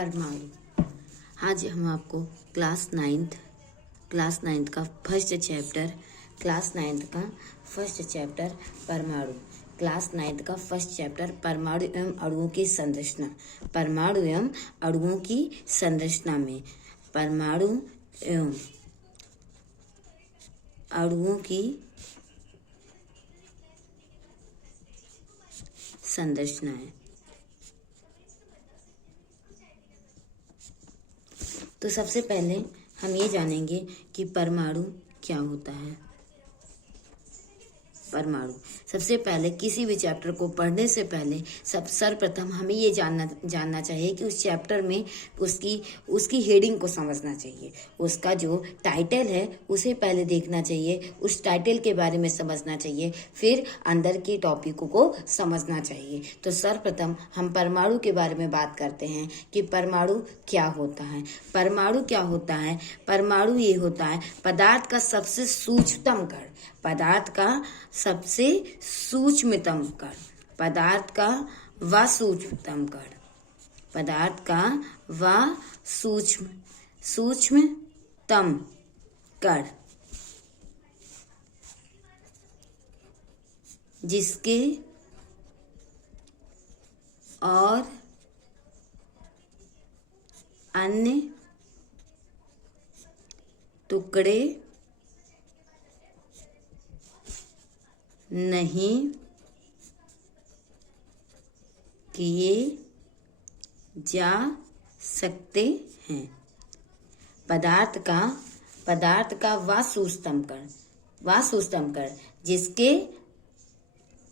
परमाणु। आज हम आपको क्लास नाइन्थ का फर्स्ट चैप्टर परमाणु एवं अणुओं की संरचना, परमाणु एवं अणुओं की संरचना में परमाणु एवं अणुओं की संरचना है। तो सबसे पहले हम ये जानेंगे कि परमाणु क्या होता है। परमाणु, सबसे पहले किसी भी चैप्टर को पढ़ने से पहले सर्वप्रथम हमें ये जानना चाहिए कि उस चैप्टर में उसकी हेडिंग को समझना चाहिए। उसका जो टाइटल है उसे पहले देखना चाहिए, उस टाइटल के बारे में समझना चाहिए, फिर अंदर के टॉपिकों को समझना चाहिए। तो सर्वप्रथम हम परमाणु के बारे में बात करते हैं कि परमाणु क्या होता है। परमाणु क्या होता है? परमाणु ये होता है पदार्थ का सबसे सूक्ष्मतम कण, पदार्थ का सबसे सूक्ष्मतम कण, पदार्थ का व सूक्ष्मतम कण, पदार्थ का व सूक्ष्मतम कण, जिसके और अन्य टुकड़े नहीं किए जा सकते हैं। पदार्थ का व सूक्ष्मतम कण, जिसके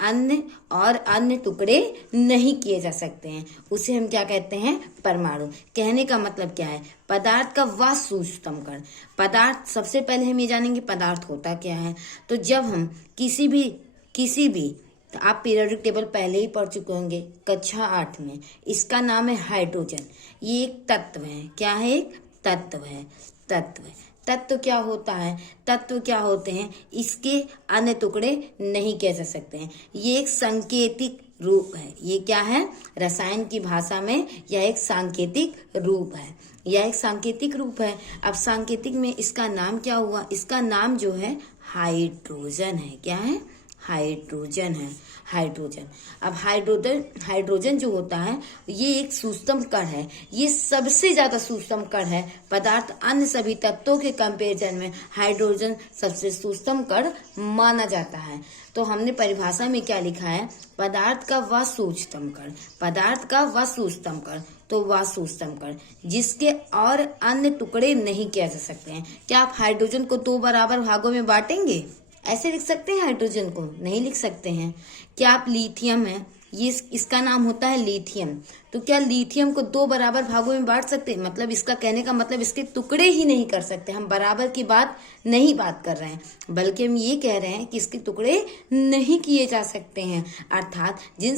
अन्य टुकड़े नहीं किए जा सकते हैं, उसे हम क्या कहते हैं? परमाणु। कहने का मतलब क्या है? पदार्थ का व सूक्ष्मतम कण। पदार्थ, सबसे पहले हम ये जानेंगे पदार्थ होता क्या है। तो जब हम किसी भी तो आप पीरियोडिक टेबल पहले ही पढ़ चुके होंगे कक्षा 8 में। इसका नाम है हाइड्रोजन। ये एक तत्व है। क्या है? एक तत्व है। तत्व क्या होता है? तत्व क्या होते हैं? इसके अन्य टुकड़े नहीं किए जा सकते हैं। ये एक सांकेतिक रूप है। ये क्या है? रसायन की भाषा में यह एक सांकेतिक रूप है। अब सांकेतिक में इसका नाम क्या हुआ? इसका नाम जो है हाइड्रोजन है। क्या है? हाइड्रोजन है। अब हाइड्रोजन जो होता है ये एक सूक्ष्मतम कण है। ये सबसे ज्यादा सूक्ष्मतम कण है पदार्थ। अन्य सभी तत्वों के कंपैरिजन में हाइड्रोजन सबसे सूक्ष्मतम कण माना जाता है। तो हमने परिभाषा में क्या लिखा है? पदार्थ का व सूक्ष्मतम कण, तो व सूक्ष्मतम कण जिसके और अन्य टुकड़े नहीं किए जा सकते हैं। क्या आप हाइड्रोजन को 2 बराबर भागों में बांटेंगे? ऐसे लिख सकते हैं? हाइड्रोजन को नहीं लिख सकते हैं। क्या आप लिथियम है, ये इसका नाम होता है लिथियम, तो क्या लिथियम को 2 बराबर भागों में बांट सकते हैं? मतलब इसका कहने का मतलब इसके टुकड़े ही नहीं कर सकते। हम बराबर की बात नहीं कर रहे हैं, बल्कि हम ये कह रहे हैं कि इसके टुकड़े नहीं किए जा सकते हैं। अर्थात जिन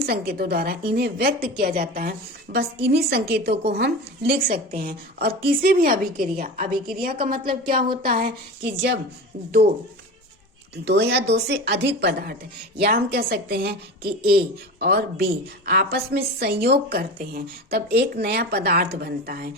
संकेतों द्वारा इन्हें व्यक्त किया जाता है, बस इन्हीं संकेतों को हम लिख सकते हैं। और किसी भी अभिक्रिया का मतलब क्या होता है कि जब दो या दो से अधिक पदार्थ, या हम कह सकते हैं कि ए और बी आपस में संयोग करते हैं, तब एक नया पदार्थ बनता है।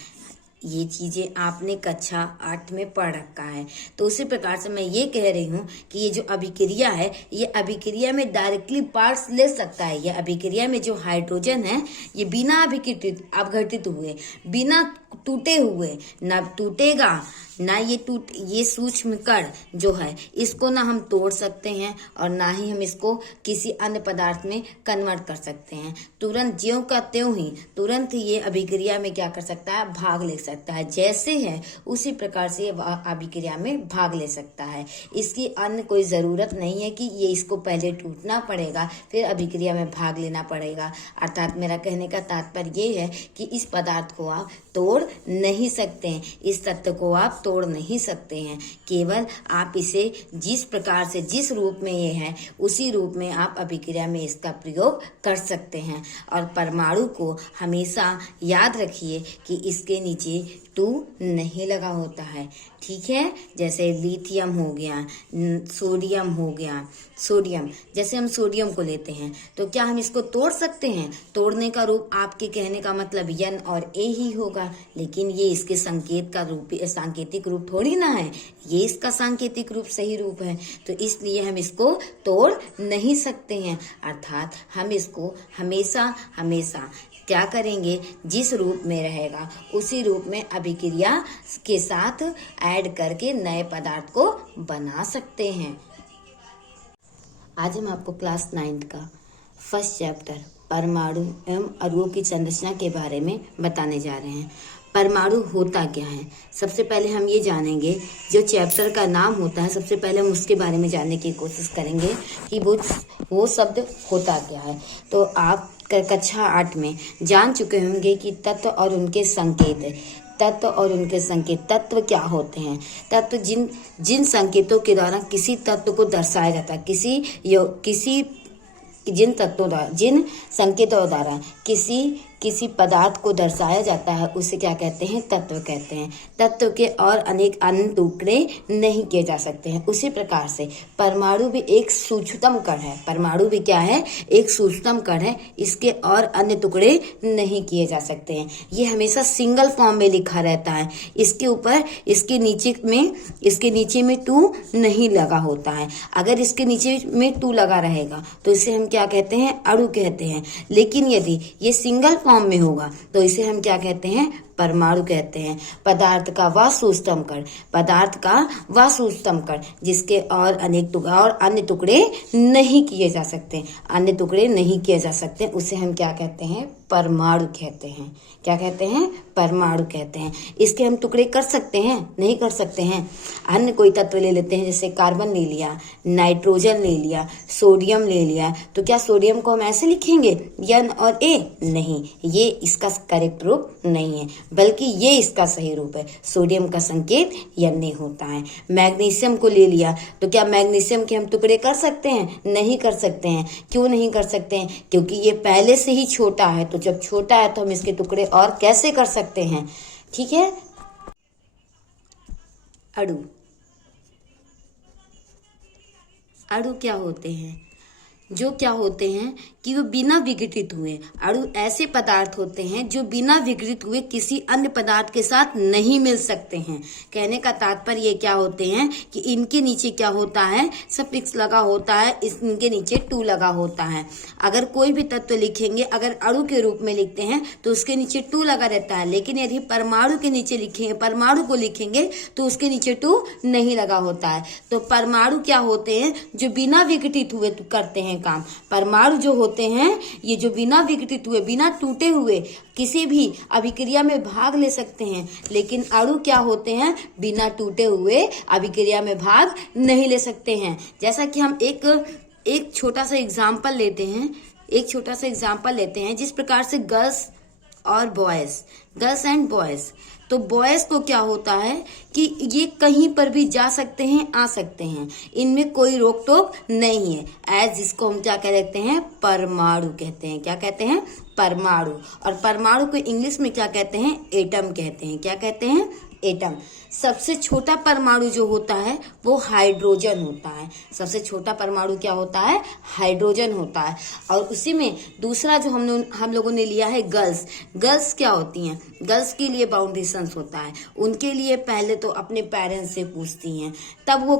ये चीजें आपने कक्षा 8 में पढ़ रखा है। तो उसी प्रकार से मैं ये कह रही हूँ कि ये जो अभिक्रिया है, ये अभिक्रिया में डायरेक्टली पार्ट्स ले सकता है। ये अभिक्रिया में जो हाइड्रोजन है, ये बिना अपघटित हुए, बिना टूटे हुए, न टूटेगा ना ये सूक्ष्म कण जो है, इसको ना हम तोड़ सकते हैं और ना ही हम इसको किसी अन्य पदार्थ में कन्वर्ट कर सकते हैं। तुरंत ज्यों का त्यों ही तुरंत ये अभिक्रिया में क्या कर सकता है? भाग ले सकता है। जैसे है उसी प्रकार से ये अभिक्रिया में भाग ले सकता है। इसकी अन्य कोई जरूरत नहीं है कि ये इसको पहले टूटना पड़ेगा फिर अभिक्रिया में भाग लेना पड़ेगा। अर्थात मेरा कहने का तात्पर्य ये है कि इस पदार्थ को आप तोड़ नहीं सकते हैं, इस तत्व को आप तोड़ नहीं सकते हैं। केवल आप इसे जिस प्रकार से, जिस रूप में ये है, उसी रूप में आप अभिक्रिया में इसका प्रयोग कर सकते हैं। और परमाणु को हमेशा याद रखिए कि इसके नीचे टू नहीं लगा होता है। ठीक है, जैसे लिथियम हो गया, सोडियम हो गया। सोडियम, जैसे हम सोडियम को लेते हैं तो क्या हम इसको तोड़ सकते हैं? तोड़ने का रूप आपके कहने का मतलब N और A ही होगा, लेकिन ये इसके सांकेतिक रूप थोड़ी ना है, ये इसका सांकेतिक रूप सही रूप है, तो इसलिए हम इसको तोड़ नहीं सकते हैं। अर्थात हम इसको हमेशा हमेशा क्या करेंगे, जिस रूप में रहेगा उसी रूप में अभिक्रिया के साथ ऐड करके नए पदार्थ को बना सकते हैं। आज हम आपको क्लास 9 का फर्स्ट चैप्टर परमाणु एवं अणुओं की संरचना के बारे में बताने जा रहे हैं। परमाणु होता क्या है, सबसे पहले हम ये जानेंगे। जो चैप्टर का नाम होता है, सबसे पहले हम उसके बारे में जानने की कोशिश करेंगे कि वो शब्द होता क्या है। तो आप कक्षा 8 में जान चुके होंगे कि तत्व और उनके संकेत। तत्व और उनके संकेत, तत्व क्या होते हैं? तत्व जिन संकेतों के द्वारा किसी तत्व को दर्शाया जाता है, जिन संकेतों द्वारा किसी पदार्थ को दर्शाया जाता है, उसे क्या कहते हैं? तत्व कहते हैं। तत्व के और अनेक अन्य टुकड़े नहीं किए जा सकते हैं। उसी प्रकार से परमाणु भी एक सूक्ष्मतम कण है। परमाणु भी क्या है? एक सूक्ष्मतम कण है। इसके और अन्य टुकड़े नहीं किए जा सकते हैं। ये हमेशा सिंगल फॉर्म में लिखा रहता है। इसके ऊपर इसके नीचे में टू नहीं लगा होता है। अगर इसके नीचे में टू लगा रहेगा तो इसे हम क्या कहते हैं? अणु कहते हैं। लेकिन यदि ये सिंगल फॉर्म में होगा तो इसे हम क्या कहते हैं? परमाणु कहते हैं। पदार्थ का वह सूक्ष्मतम कण जिसके और अन्य टुकड़े नहीं किए जा सकते, उसे हम क्या कहते हैं? परमाणु कहते हैं। क्या कहते हैं? परमाणु कहते हैं। इसके हम टुकड़े कर सकते हैं? नहीं कर सकते हैं। अन्य कोई तत्व ले लेते हैं, जैसे कार्बन ले लिया, नाइट्रोजन ले लिया, सोडियम ले लिया, तो क्या सोडियम को हम ऐसे लिखेंगे N और A? नहीं, ये इसका करेक्ट रूप नहीं है, बल्कि ये इसका सही रूप है। सोडियम का संकेत Na होता है। मैग्नीशियम को ले लिया तो क्या मैग्नीशियम के हम टुकड़े कर सकते हैं? नहीं कर सकते हैं। क्यों नहीं कर सकते हैं? क्योंकि ये पहले से ही छोटा है, तो जब छोटा है तो हम इसके टुकड़े और कैसे कर सकते हैं? ठीक है। अणु क्या होते हैं? जो क्या होते हैं कि वो बिना विघटित हुए, अणु ऐसे पदार्थ होते हैं जो बिना विघटित हुए किसी अन्य पदार्थ के साथ नहीं मिल सकते हैं। कहने का तात्पर्य ये क्या होते हैं कि इनके नीचे क्या होता है? सफिक्स लगा होता है, इनके नीचे टू लगा होता है। अगर कोई भी तत्व लिखेंगे, अगर अणु के रूप में लिखते हैं तो उसके नीचे टू लगा रहता है, लेकिन यदि परमाणु के नीचे लिखेंगे, परमाणु को लिखेंगे तो उसके नीचे टू नहीं लगा होता है। तो परमाणु क्या होते हैं? जो बिना विघटित हुए करते हैं काम। परमाणु जो होते हैं, ये जो बिना विघटित हुए, बिना टूटे हुए किसी भी अभिक्रिया में भाग ले सकते हैं, लेकिन अणु क्या होते हैं? बिना टूटे हुए अभिक्रिया में भाग नहीं ले सकते हैं। जैसा कि हम एक छोटा सा एग्जाम्पल लेते हैं, जिस प्रकार से गर्ल्स एंड बॉयज। तो बॉयज को क्या होता है कि ये कहीं पर भी जा सकते हैं, आ सकते हैं, इनमें कोई रोक टोक नहीं है। एज जिसको हम क्या कहते हैं? परमाणु कहते हैं। क्या कहते हैं? परमाणु। और परमाणु को इंग्लिश में क्या कहते हैं? एटम कहते हैं। क्या कहते हैं? एटम। सबसे छोटा परमाणु जो होता है वो हाइड्रोजन होता है। सबसे छोटा परमाणु क्या होता है? हाइड्रोजन होता है। और उसी में दूसरा जो हम लोगों ने लिया है गर्ल्स क्या होती हैं? गर्ल्स के लिए बाउंडेशंस होता है। उनके लिए पहले तो अपने पेरेंट्स से पूछती हैं, तब वो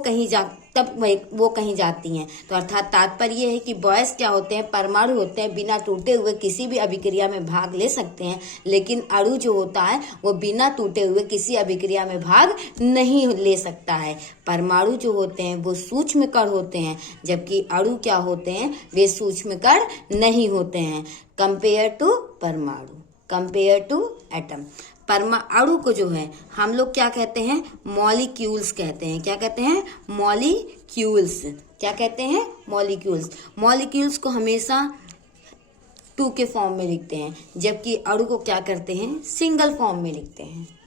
कहीं जाती हैं। तो अर्थात तात्पर्य ये है कि बॉयज क्या होते हैं? परमाणु होते हैं, बिना टूटे हुए किसी भी अभिक्रिया में भाग ले सकते हैं, लेकिन अणु जो होता है वो बिना टूटे हुए किसी अभिक्रिया में भाग नहीं ले सकता है। परमाणु जो होते हैं वो सूक्ष्म कण होते हैं, जबकि अणु क्या होते हैं? वे सूक्ष्म कण नहीं होते हैं। कंपेयर टू परमाणु, कंपेयर टू एटम। अणु को जो है हम लोग क्या कहते हैं? मॉलिक्यूल्स कहते हैं। क्या कहते हैं? मॉलिक्यूल्स। क्या कहते हैं? मॉलिक्यूल्स। मॉलिक्यूल्स को हमेशा टू के फॉर्म में लिखते हैं, जबकि अणु को क्या करते हैं? सिंगल फॉर्म में लिखते हैं।